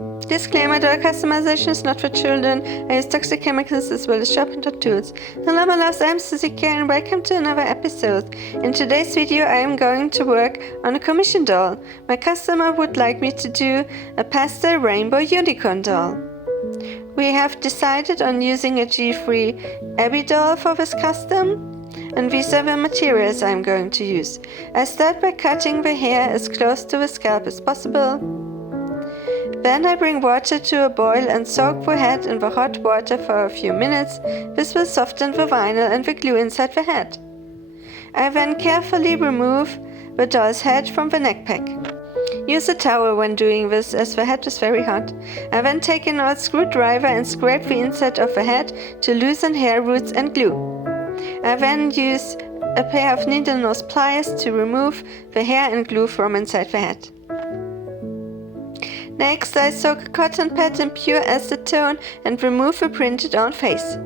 Disclaimer: doll customization is not for children. I use toxic chemicals as well as sharpened tools. Hello my loves, I'm Susika and welcome to another episode. In today's video I am going to work on a commission doll. My customer would like me to do a pastel rainbow unicorn doll. We have decided on using a G3 Abby doll for this custom, and these are the materials I'm going to use. I start by cutting the hair as close to the scalp as possible. Then I bring water to a boil and soak the head in the hot water for a few minutes. This will soften the vinyl and the glue inside the head. I then carefully remove the doll's head from the neck pack. Use a towel when doing this as the head is very hot. I then take an old screwdriver and scrape the inside of the head to loosen hair roots and glue. I then use a pair of needle nose pliers to remove the hair and glue from inside the head. Next, I soak a cotton pad in pure acetone and remove the printed on face.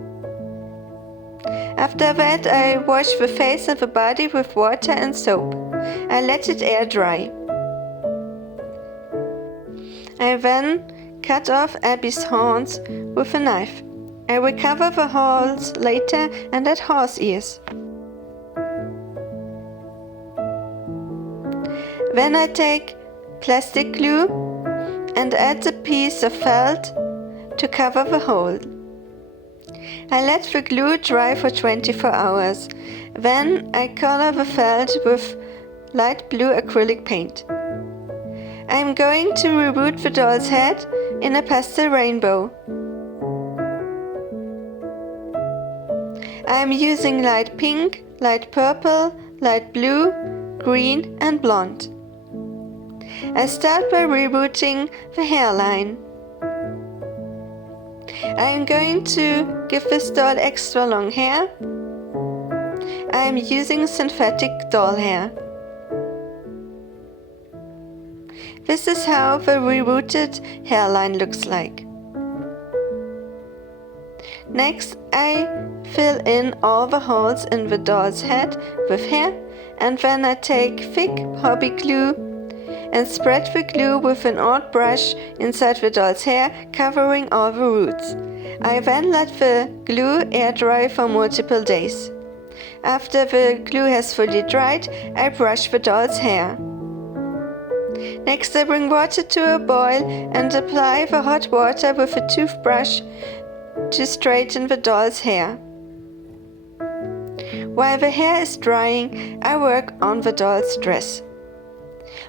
After that, I wash the face and the body with water and soap. I let it air dry. I then cut off Abby's horns with a knife. I will cover the holes later and add horse ears. Then I take plastic glue and add a piece of felt to cover the hole. I let the glue dry for 24 hours. Then I color the felt with light blue acrylic paint. I am going to reboot the doll's head in a pastel rainbow. I am using light pink, light purple, light blue, green and blonde. I start by rebooting the hairline. I am going to give this doll extra long hair. I am using synthetic doll hair. This is how the rebooted hairline looks like. Next, I fill in all the holes in the doll's head with hair, and then I take thick hobby glue and spread the glue with an old brush inside the doll's hair, covering all the roots. I then let the glue air dry for multiple days. After the glue has fully dried, I brush the doll's hair. Next, I bring water to a boil and apply the hot water with a toothbrush to straighten the doll's hair. While the hair is drying, I work on the doll's dress.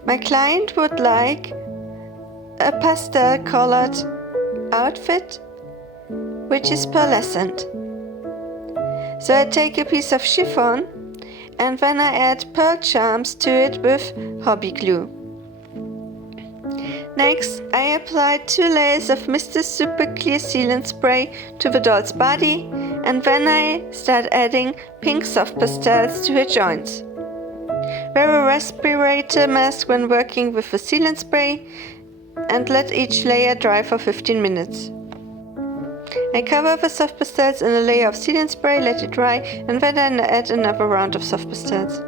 My client would like a pastel colored outfit which is pearlescent. So I take a piece of chiffon and then I add pearl charms to it with hobby glue. Next, I apply 2 layers of Mr. Super Clear Sealant spray to the doll's body, and then I start adding pink soft pastels to her joints. Wear a respirator mask when working with the sealant spray and let each layer dry for 15 minutes. I cover the soft pastels in a layer of sealant spray, let it dry, and then I add another round of soft pastels.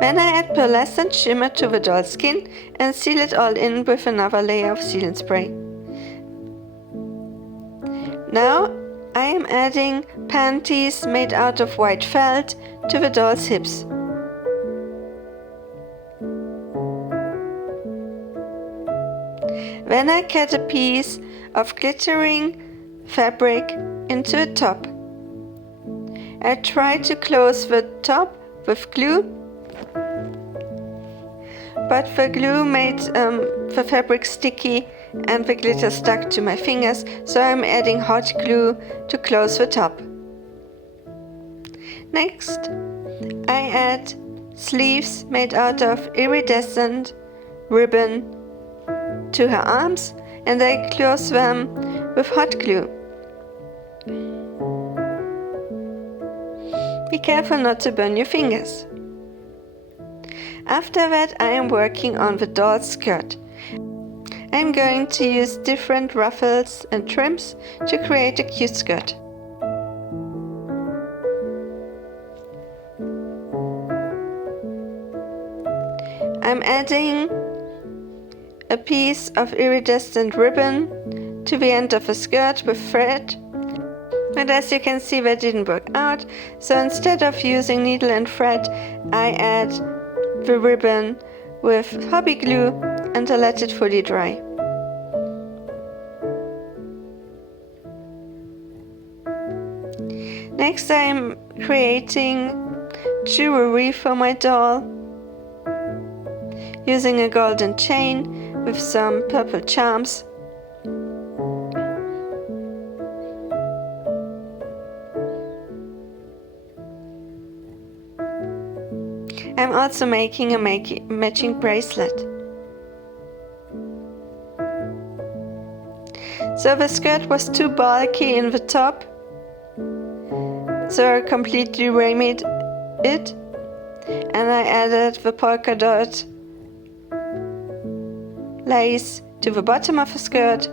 Then I add pearlescent shimmer to the doll's skin and seal it all in with another layer of sealant spray. Now I am adding panties made out of white felt to the doll's hips. Then I cut a piece of glittering fabric into a top. I try to close the top with glue, but the glue made the fabric sticky and the glitter stuck to my fingers, so I'm adding hot glue to close the top. Next, I add sleeves made out of iridescent ribbon to her arms and I close them with hot glue. Be careful not to burn your fingers. After that, I am working on the doll's skirt. I'm going to use different ruffles and trims to create a cute skirt. I'm adding a piece of iridescent ribbon to the end of a skirt with thread. But as you can see, that didn't work out, so instead of using needle and thread, I add the ribbon with hobby glue and I let it fully dry. Next, I'm creating jewelry for my doll using a golden chain with some purple charms. I'm also making a matching bracelet. So the skirt was too bulky in the top, so I completely remade it, and I added the polka dot lace to the bottom of the skirt,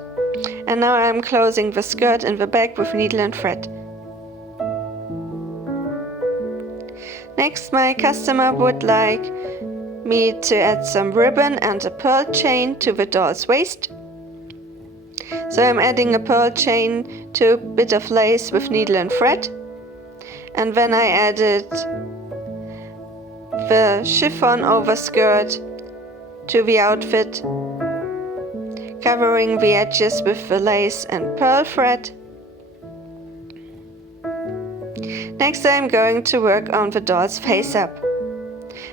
and now I'm closing the skirt in the back with needle and thread. Next, my customer would like me to add some ribbon and a pearl chain to the doll's waist. So I'm adding a pearl chain to a bit of lace with needle and thread. And then I added the chiffon overskirt to the outfit, covering the edges with the lace and pearl thread. Next, I'm going to work on the doll's face up.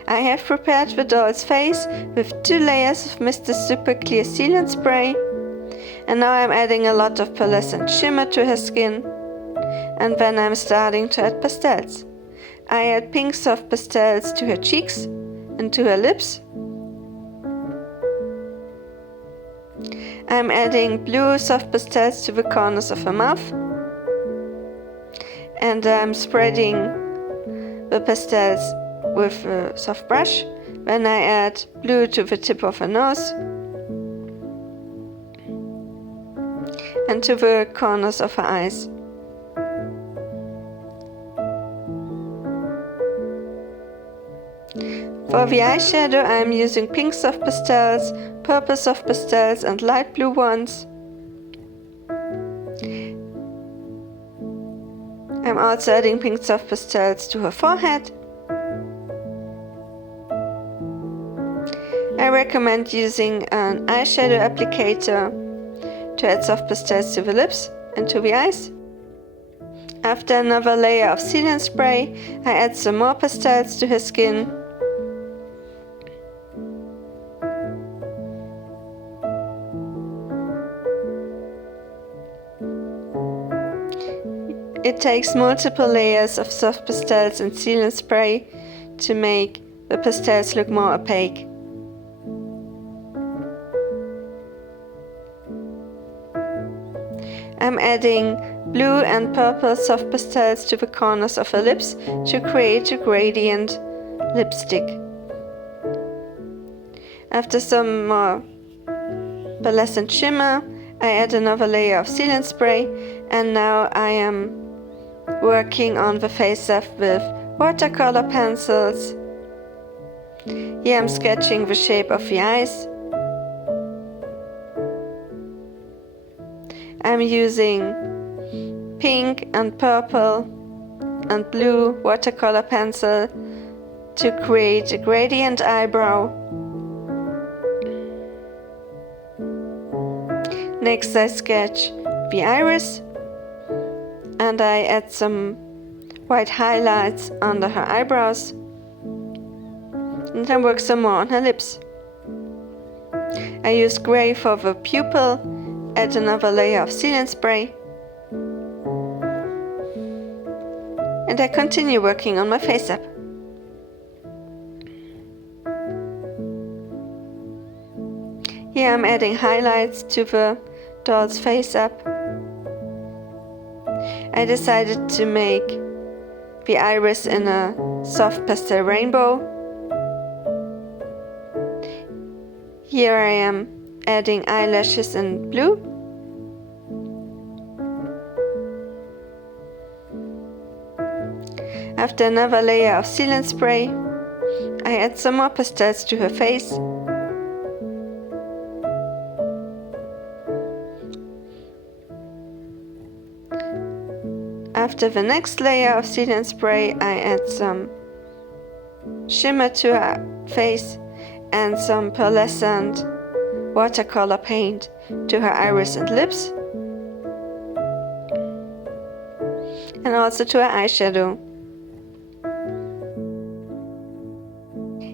I have prepared the doll's face with 2 layers of Mr. Super Clear Sealant spray, and now I'm adding a lot of pearlescent shimmer to her skin, and then I'm starting to add pastels. I add pink soft pastels to her cheeks and to her lips. I'm adding blue soft pastels to the corners of her mouth. And I'm spreading the pastels with a soft brush. Then I add blue to the tip of her nose and to the corners of her eyes. For the eyeshadow, I'm using pink soft pastels, purple soft pastels and light blue ones. I'm also adding pink soft pastels to her forehead. I recommend using an eyeshadow applicator to add soft pastels to the lips and to the eyes. After another layer of sealant spray, I add some more pastels to her skin. It takes multiple layers of soft pastels and sealant spray to make the pastels look more opaque. I'm adding blue and purple soft pastels to the corners of her lips to create a gradient lipstick. After some more pearlescent shimmer, I add another layer of sealant spray, and now I am working on the face up with watercolor pencils. Here I'm sketching the shape of the eyes. I'm using pink and purple and blue watercolor pencil to create a gradient eyebrow. Next, I sketch the iris and I add some white highlights under her eyebrows, and then work some more on her lips. I use gray for the pupil, add another layer of sealant spray, and I continue working on my face up. Here I'm adding highlights to the doll's face up. I decided to make the iris in a soft pastel rainbow. Here I am adding eyelashes in blue. After another layer of sealant spray, I add some more pastels to her face. After the next layer of sealant spray, I add some shimmer to her face and some pearlescent watercolor paint to her iris and lips, and also to her eyeshadow.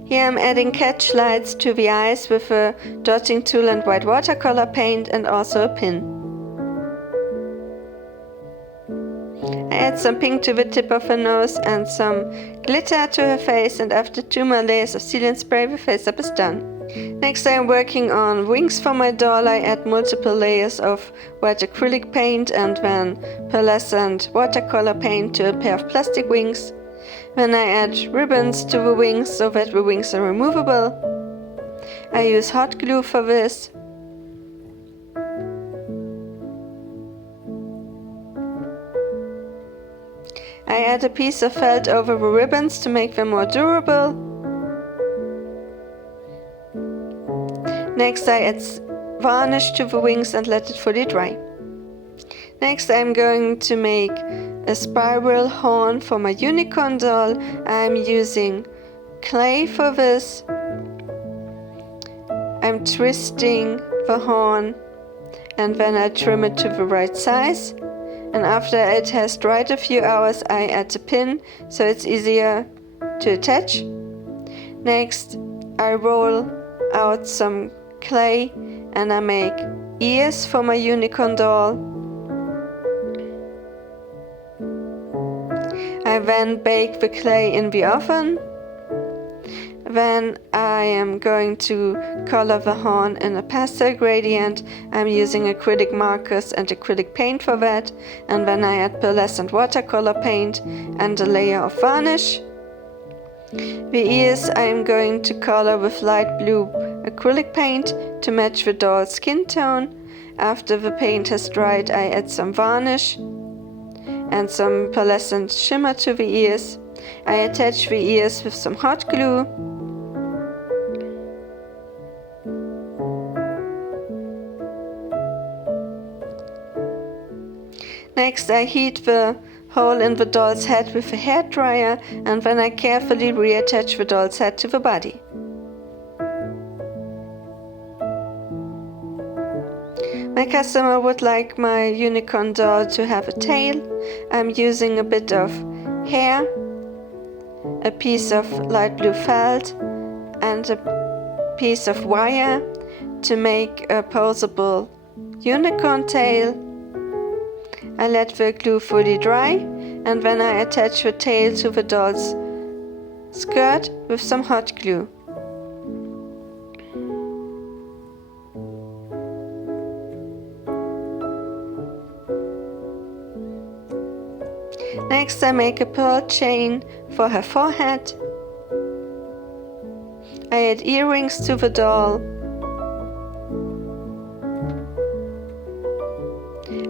Here I'm adding catch lights to the eyes with a dotting tool and white watercolor paint, and also a pin. I add some pink to the tip of her nose and some glitter to her face, and after 2 more layers of sealant spray, the face up is done. Next I am working on wings for my doll. I add multiple layers of white acrylic paint and then pearlescent watercolor paint to a pair of plastic wings. Then I add ribbons to the wings so that the wings are removable. I use hot glue for this. I add a piece of felt over the ribbons to make them more durable. Next I add varnish to the wings and let it fully dry. Next I'm going to make a spiral horn for my unicorn doll. I'm using clay for this. I'm twisting the horn and then I trim it to the right size. And after it has dried a few hours, I add a pin so it's easier to attach. Next, I roll out some clay and I make ears for my unicorn doll. I then bake the clay in the oven. Then I am going to color the horn in a pastel gradient. I'm using acrylic markers and acrylic paint for that, and then I add pearlescent watercolor paint and a layer of varnish. The ears I am going to color with light blue acrylic paint to match the doll's skin tone. After the paint has dried, I add some varnish and some pearlescent shimmer to the ears. I attach the ears with some hot glue. Next I heat the hole in the doll's head with a hairdryer, and then I carefully reattach the doll's head to the body. My customer would like my unicorn doll to have a tail. I'm using a bit of hair, a piece of light blue felt, and a piece of wire to make a posable unicorn tail. I let the glue fully dry, and then I attach the tail to the doll's skirt with some hot glue. Next I make a pearl chain for her forehead. I add earrings to the doll.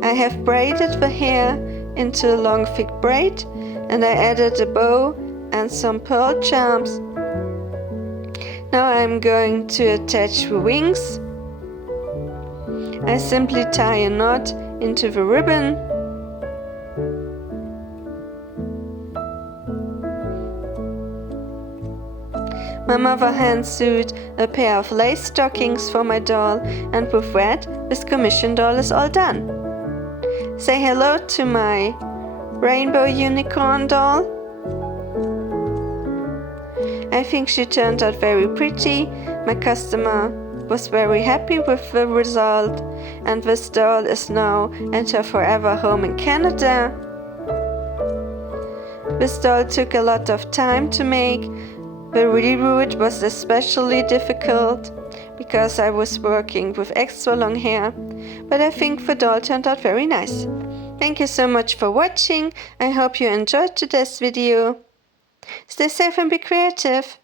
I have braided the hair into a long thick braid, and I added a bow and some pearl charms. Now I'm going to attach the wings. I simply tie a knot into the ribbon. My mother hand-sewed a pair of lace stockings for my doll, and with that, this commission doll is all done. Say hello to my rainbow unicorn doll. I think she turned out very pretty. My customer was very happy with the result, and this doll is now at her forever home in Canada. This doll took a lot of time to make. The reroute was especially difficult because I was working with extra long hair, but I think the doll turned out very nice. Thank you so much for watching. I hope you enjoyed today's video. Stay safe and be creative.